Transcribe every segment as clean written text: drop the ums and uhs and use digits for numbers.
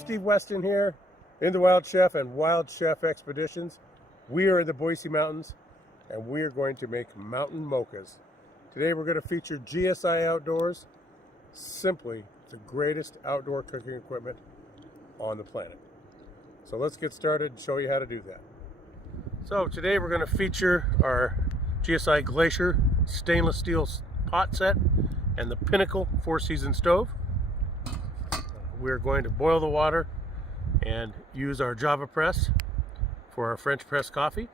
Steve Weston here in the Wild Chef and Wild Chef Expeditions. We are in the Boise Mountains and we are going to make Mountain Mochas. Today we're going to feature GSI Outdoors. Simply the greatest outdoor cooking equipment on the planet. So let's get started and show you how to do that. So today we're going to feature our GSI Glacier stainless steel pot set and the Pinnacle 4-season stove. We're going to boil the water and use our Java press for our French press coffee,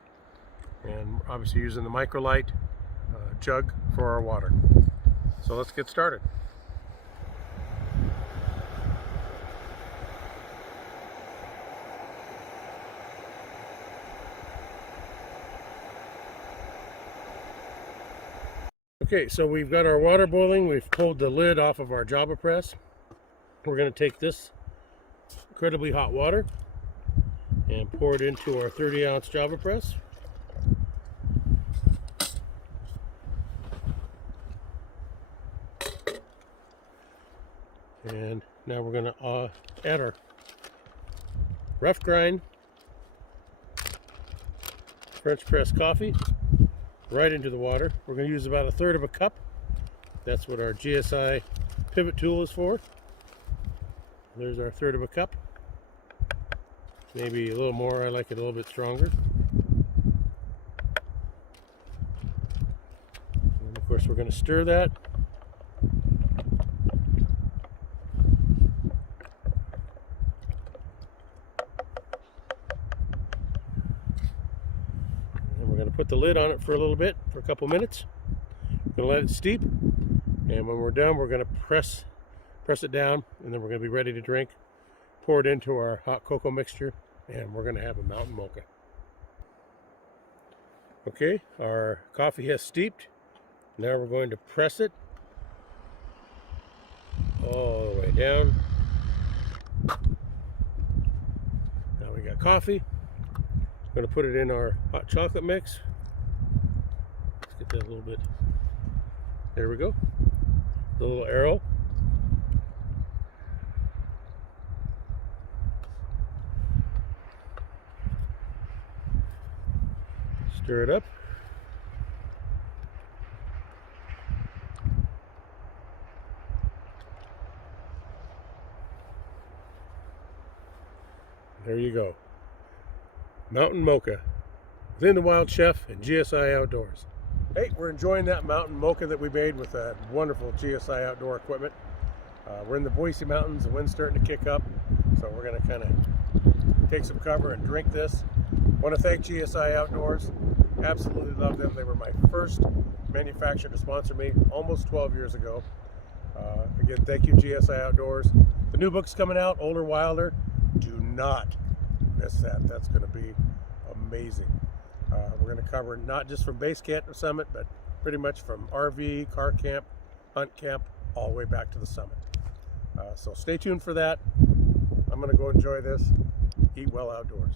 and obviously using the microlight jug for our water. So let's get started. Okay, so we've got our water boiling. We've pulled the lid off of our Java press. We're going to take this incredibly hot water and pour it into our 30-ounce Java press. And now we're going to add our rough grind French press coffee right into the water. We're going to use about 1/3 of a cup. That's what our GSI pivot tool is for. There's our 1/3 of a cup. Maybe a little more. I like it a little bit stronger. And of course we're going to stir that. And we're going to put the lid on it for a little bit, for a couple minutes. We're going to let it steep. And when we're done, we're going to press it down, and then we're going to be ready to drink. Pour it into our hot cocoa mixture, and we're going to have a Mountain Mocha. Okay, our coffee has steeped. Now we're going to press it all the way down. Now we got coffee. I'm going to put it in our hot chocolate mix. Let's get that a little bit. There we go. The little arrow. Stir it up. There you go. Mountain Mocha within the Wild Chef and GSI Outdoors. Hey, we're enjoying that Mountain Mocha that we made with that wonderful GSI outdoor equipment. We're in the Boise Mountains, the wind's starting to kick up, so we're going to kind of take some cover and drink this. I want to thank GSI Outdoors. Absolutely love them. They were my first manufacturer to sponsor me almost 12 years ago. Again, thank you, GSI Outdoors. The new book's coming out, Older, Wilder. Do not miss that. That's going to be amazing. We're going to cover not just from base camp to summit, but pretty much from RV, car camp, hunt camp, all the way back to the summit. So stay tuned for that. I'm going to go enjoy this. Eat well outdoors.